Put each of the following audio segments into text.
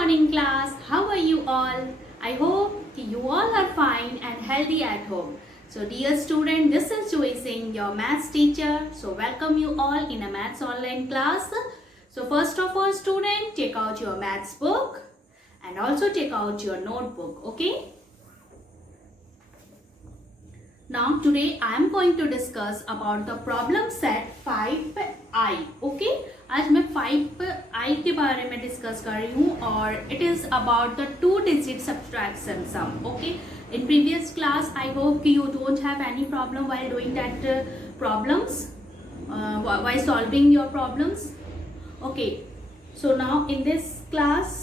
morning class. How are you all? I hope you all are fine and healthy at home. So dear student, this is Joy Singh, your maths teacher. So welcome you all in a maths online class. So first of all student, take out your maths book and also take out your notebook, okay? Now today I am going to discuss about the problem set 5i, okay? आज मैं 5i के बारे में discuss कर रही हूँ और it is about the two digit subtraction sum, okay? In previous class I hope you don't have any problem while doing that problems, while solving your problems, okay? So now in this class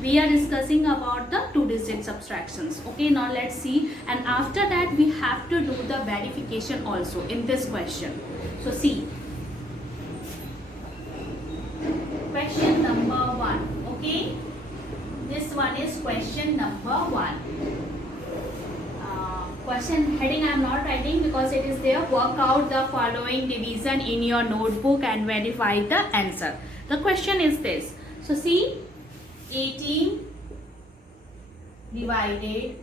we are discussing about the two digit subtractions, okay? Now let's see, and after that we have to do the verification also in this question. So see, question number 1, okay? This one is question number 1. Question heading I am not writing because it is there. Work out the following division in your notebook and verify the answer. The question is this. So see, 18 divided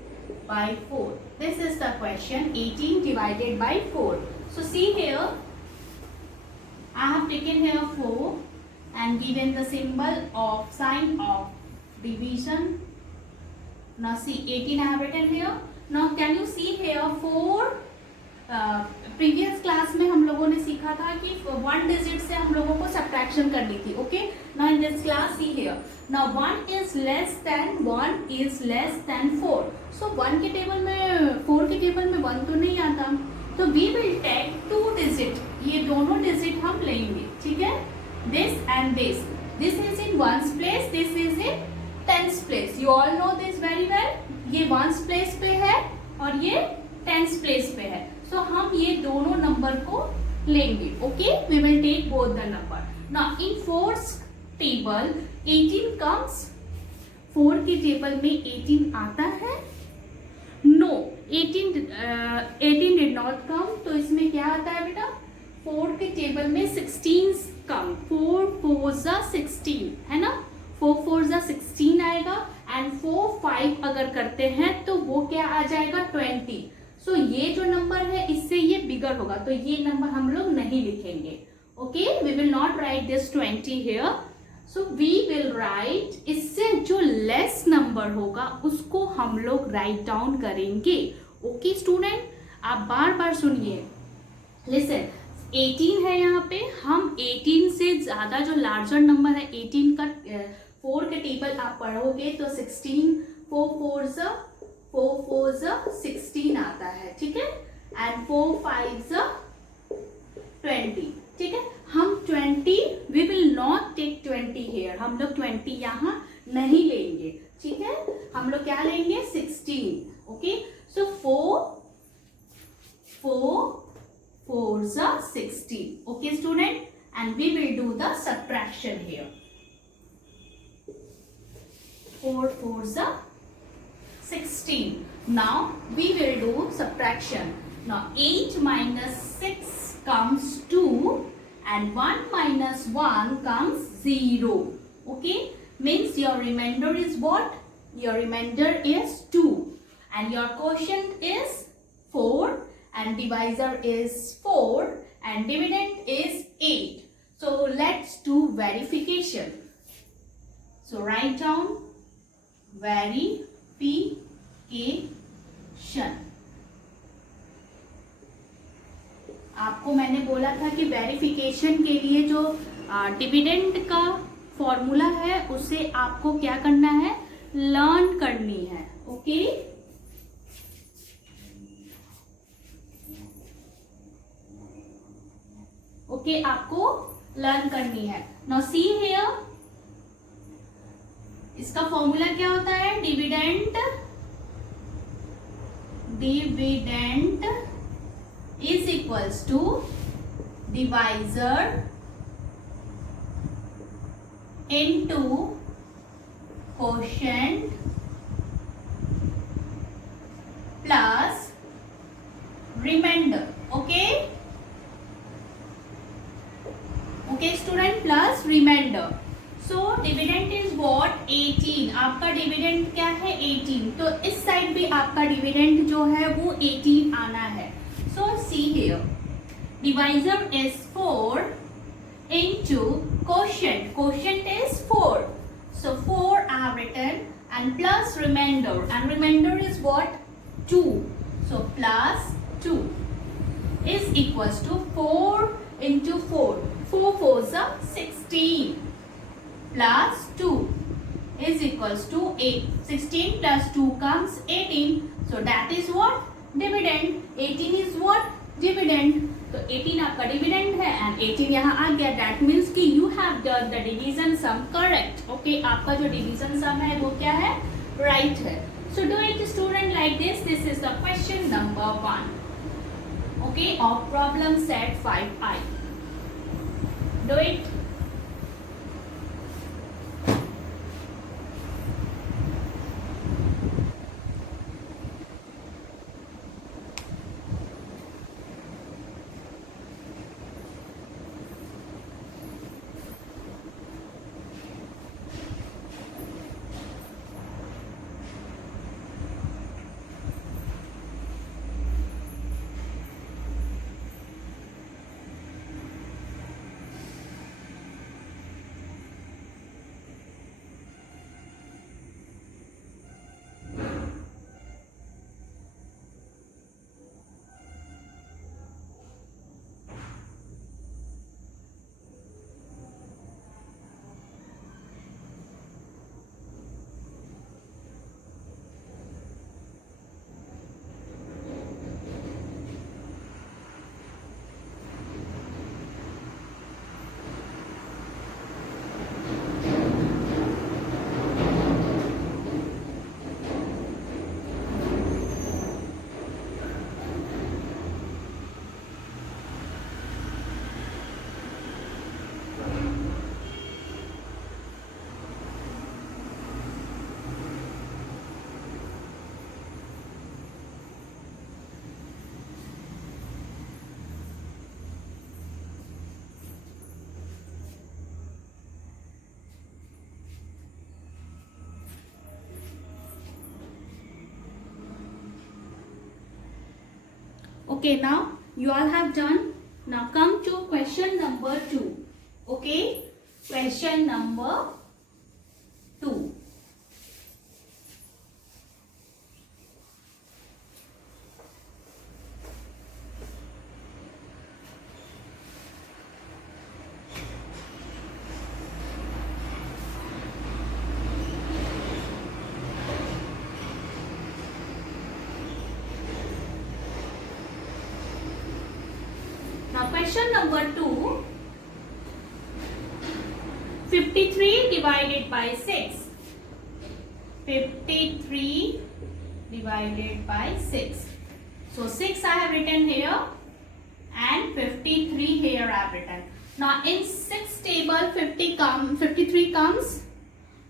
by 4. This is the question, 18 divided by 4. So see here, I have taken here 4 and given the symbol of sign of division. Now see, 18 I have written here. Now can you see here 4? Previous class में हम लोगों ने सीखा था कि 1 digit से हम लोगों को सब्ट्रैक्शन करनी थी, okay? Now in this class see here, now 1 is less than 4. सो 1 के टेबल में 4 के टेबल में 1 तो नहीं आता, तो वी विल टेक 2 डिजिट, ये दोनों डिजिट हम लेंगे, ठीक है? This and this is in 1's place, this is in 10's place. You all know this very well. ये 1's प्लेस पे है और ये 10's प्लेस पे है. सो हम ये दोनों नंबर को लेंगे, okay? We will take both the number. Now in 4's table 18 comes. 4 की टेबल में 18 आता है? No, 18 did not come. तो इसमें क्या आता है बेटा? 4 के टेबल में 16 कम. 4 4 16 है ना? 4 4 16 आएगा एंड 4 5 अगर करते हैं तो वो क्या आ जाएगा? 20. सो ये जो नंबर है इससे ये बिगर होगा, तो ये नंबर हम लोग नहीं लिखेंगे, okay? We will not write this 20 here. So we will write, इससे जो लेस नंबर होगा उसको हम लोग राइट डाउन करेंगे, ओके स्टूडेंट? आप बार बार सुनिए. लिसन, 18 है यहाँ पे, हम 18 से ज्यादा जो लार्जर नंबर है 18 का 4 के टेबल आप पढ़ोगे तो 16 4 4 16 आता है, ठीक है? एंड 4 5 20, ठीक है? हम 20, we will not take 20 here. हम लोग 20 यहाँ नहीं लेंगे, ठीक है? हम लोग क्या लेंगे? 16, okay? So 4 16, okay student? And we will do the subtraction here. 4 4 16. Now we will do subtraction. Now 8 minus 6 comes 2 and 1 minus 1 comes 0. Okay? Means your remainder is what? Your remainder is 2 and your quotient is 4 and divisor is 4 and dividend is 8. So let's do verification. So write down verification. आपको मैंने बोला था कि verification के लिए जो dividend का formula है उसे आपको क्या करना है? लर्न करनी है, ओके? ओके, आपको लर्न करनी है. नाउ सी हियर, इसका फॉर्मूला क्या होता है? Dividend is equals to divisor into quotient plus remainder, okay? Okay student, plus remainder. So dividend is what? आपका डिविडेंड क्या है 18, तो इस साइड भी आपका डिविडेंड जो है वो 18 आना है. So see here, divisor is 4 into quotient. Quotient is 4. So 4 I have written, and plus remainder, and remainder is what? 2. So plus 2 is equals to 4 into 4. 4 4s are 16 plus 2 is equals to 8. 16 plus 2 comes 18. So that is what? Dividend. 18 is what? Dividend. तो 18 आपका dividend है and 18 यहाँ आ गया. That means कि you have done the division sum correct. Okay, आपका जो division सम है वो क्या है? राइट है. So do it student like this. This is the question number 1 okay of problem set 5i. Do it. Okay, now you all have done. Now come to question number 2. Okay, question number 2. Now question number 2, 53 divided by 6. 53 divided by 6. So 6 I have written here and 53 here I have written. Now in 6 table 53 comes?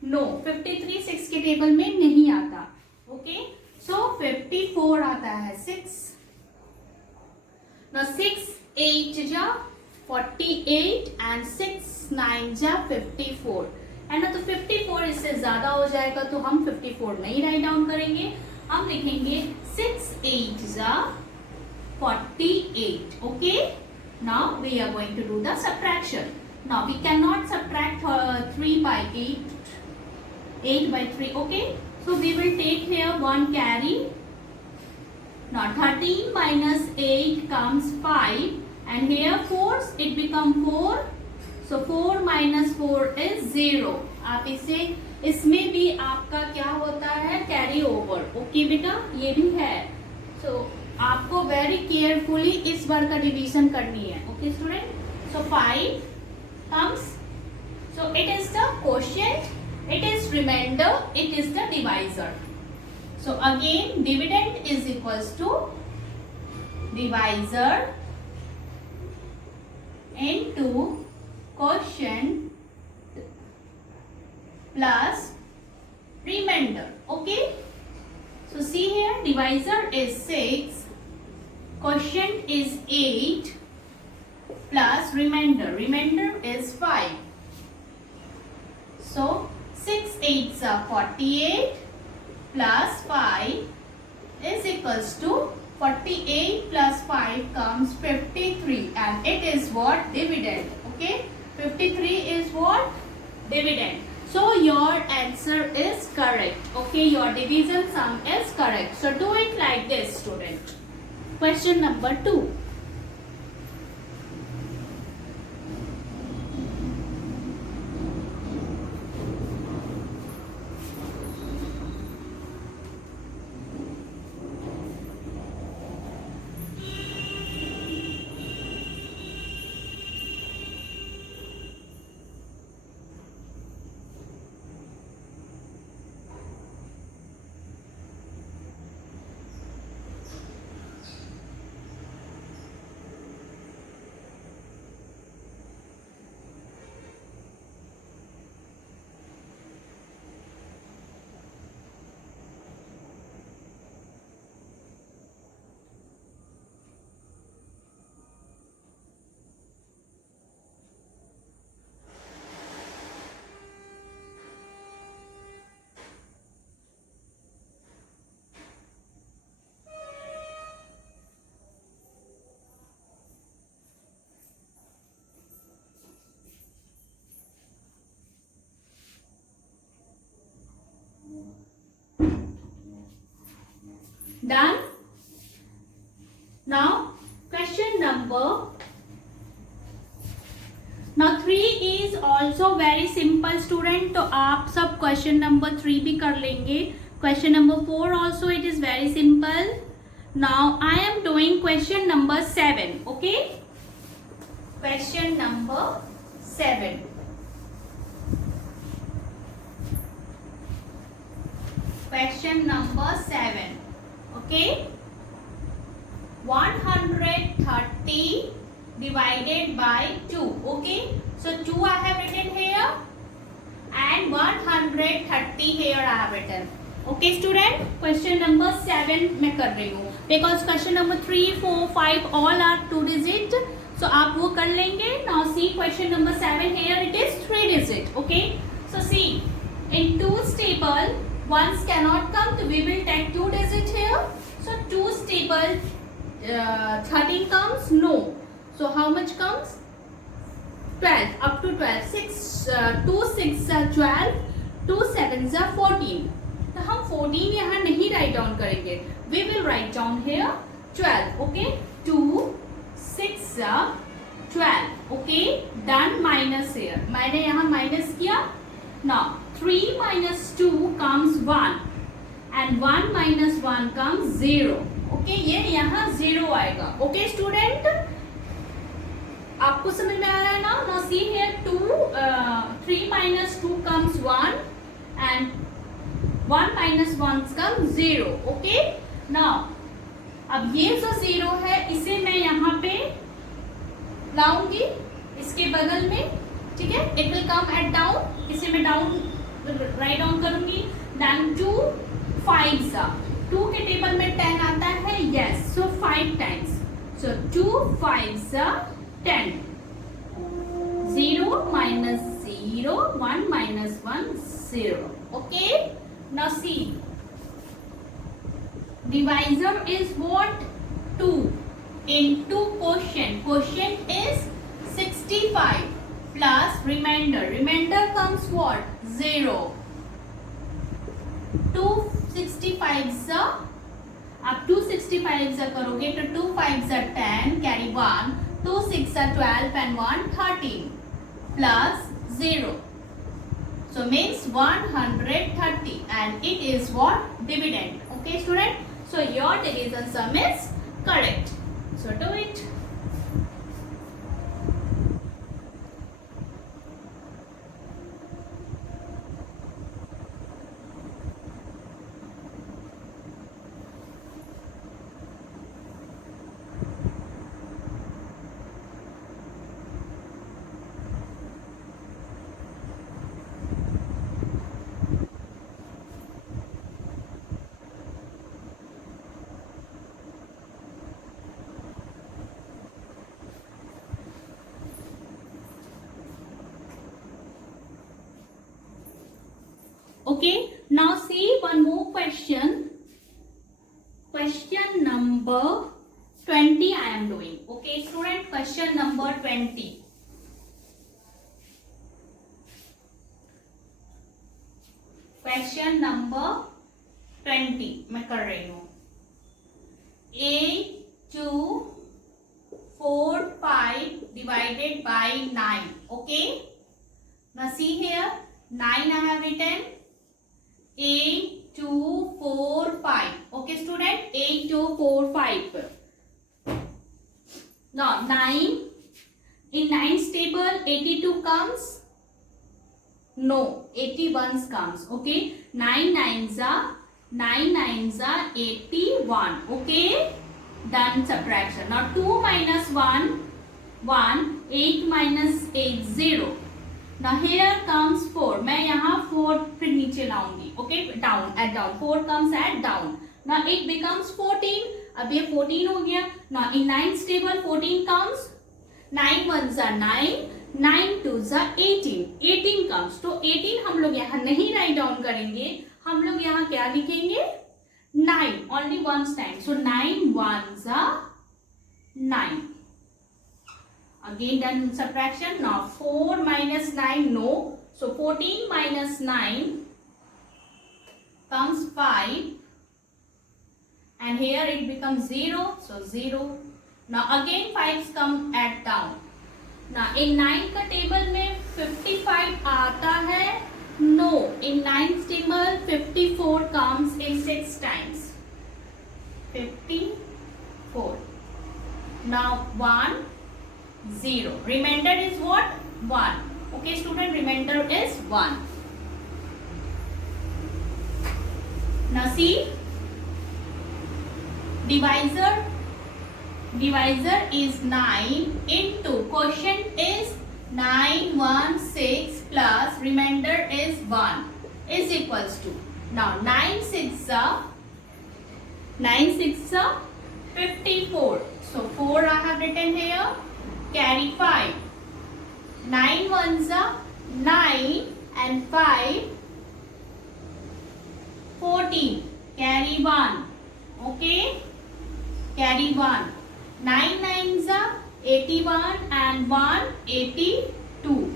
No, 53 6 के table में नहीं आता. Okay, so 54 आता है 6. Now 6 8 जा 48 and 6 9 जा 54. है ना, तो 54 इससे ज्यादा हो जाएगा तो हम 54 नहीं राइट डाउन करेंगे. हम लिखेंगे 6 8 जा 48. Okay, now we are going to do the subtraction. Now we can not subtract 3 by 8 by 3. Okay, so we will take here one carry. Now 13 minus 8 comes 5 and here 4 it become 4. So 4 minus 4 is 0. आप इसे इसमें भी आपका क्या होता है carry over. Okay बेटा, ये भी है. So आपको वेरी केयरफुली इस बार का डिवीजन करनी है. Okay student, so 5 comes, so it is the quotient, it is remainder, it is the divisor. So again dividend is equals to divisor into quotient plus remainder. Okay, so see here, divisor is 6, quotient is 8 plus remainder is 5. So 6 8s are 48 plus 5 is equals to 48 plus 5 comes 53 and it is what? Dividend. Okay, 53 is what? Dividend. So your answer is correct. Okay, your division sum is correct. So do it like this, student. Question number 2. Done? Now question number 3 is also very simple, student. तो आप सब question number 3 भी कर लेंगे. Question number 4 also it is very simple. Now I am doing question number 7. Okay? Question number 7. Question number 7. Okay, 130 divided by 2. Okay, so 2 I have written here and 130 here I have written. Okay student, question number 7 मैं कर रही हूँ because question number 3, 4, 5 all are 2 digit. So आप वो कर लेंगे. Now see question number 7 here it is 3 digit. Okay, so see in 2's table ones cannot come, so we will take 2 digit here. So 2's table 13 comes? No. So how much comes? 12, up to 12. 2 6 are 12, 2 7s are 14. तो हम 14 यहाँ नहीं write down करेंगे. We will write down here 12. Okay, 2 6 are 12. Okay, done. Minus here. मैंने यहाँ minus किया. Now 3 minus 2 comes 1 and 1 minus 1 comes 0. Okay, ये यहाँ 0 आएगा. Okay student, आपको समझ में आ रहा है ना? Now see here 3 minus 2 comes 1 and 1 minus 1 comes 0. Okay, now अब ये जो 0 है इसे मैं यहाँ पे लाऊंगी इसके बगल में. ठीक है, it will come at down. इसे मैं डाउन राइट डाउन करूंगी. Then 2 5s are 2 के टेबल में 10 आता है. Yes, so 5 times. So 2 5s are 10. 0 minus 0, 1 minus 1 0. Okay, now see divisor is what? 2 into quotient is 65 plus remainder comes what? 0. 2 65s are, आप 2 65s are करोगे तो 2 5s are 10, carry 1, 2 6 are 12 and 1 13 plus 0. So means 130 and it is what? Dividend. Okay student, so your division sum is correct. So do it. Okay, now see one more question. Question number 20 I am doing. Okay, student, question number 20. Question number 20 मैं कर रही हूँ. 8, 2, 4, 5 divided by 9. Okay. Now see here. 9 I have written. 8, 2, 4, 5. Okay, student. 8, 2, 4, 5. Now 9. In 9's table, 82 comes. No, 81 comes. Okay. 9 9s are 81. Okay. Done subtraction. Now 2 minus 1, 1. 8 minus 8, 0. Now here comes 4. मैं यहाँ 4 फिर नीचे लाऊंगी. Okay, down, add down. 4 comes add down. Now it becomes 14. अब ये 14 हो गया. Now in 9's table 14 comes. 9 ones are 9. 9 twos are 18. 18 comes. तो 18 हम लोग यहाँ नहीं राइट डाउन करेंगे. हम लोग यहाँ क्या लिखेंगे? 9. Only one time. So 9 ones are 9. Again done subtraction. Now 4 minus 9, no. So 14 minus 9 comes 5. And here it becomes 0. So 0. Now again 5's come add down. Now in 9 का टेबल में 55 आता है. No. In 9's table 54 comes in 6 times. 54. Now 1, 0. Remainder is what? 1. Okay, student, remainder is 1. Now see, divisor is 9 into quotient is 916 plus remainder is 1 is equals to. Now 9 6 are 54. So 4 I have written here. Carry 5. 9 ones are 9 and 5 14. Carry 1. Okay. Carry 1. 9 nines are 81 and 1 82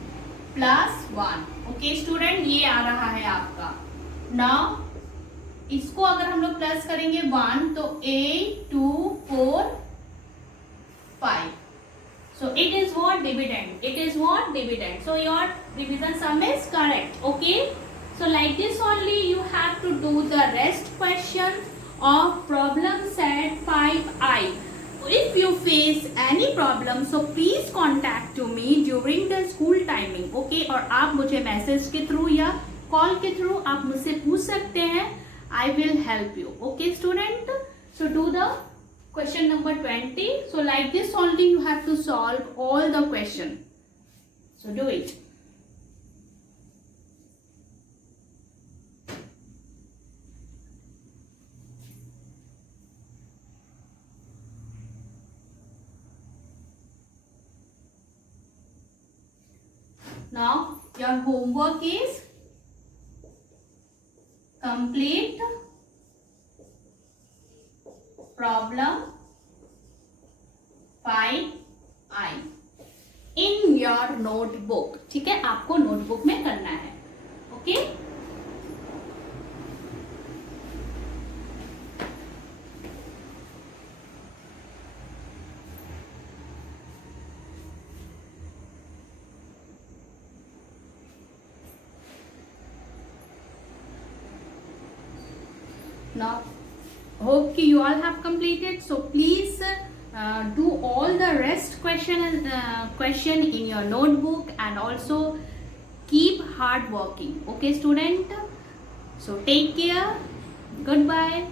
plus 1. Okay student, ये आ रहा है आपका. Now इसको अगर हम लोग plus करेंगे 1 तो 8 2 4 5. So it is what? Dividend. It is what? Dividend. So your division sum is correct. Okay. So like this only you have to do the rest question of problem set 5I. If you face any problem, so please contact to me during the school timing. Okay. और आप मुझे message के through या call के through आप मुझसे पूछ सकते हैं. I will help you. Okay student. So do the question number 20. So like this only you have to solve all the question. So do it. Now your homework is complete problem 5I in your notebook. ठीक है, आपको notebook में करना है. Okay Now, hope you all have completed. So please do all the rest question in your notebook and also keep hard working. Okay, student. So take care. Goodbye.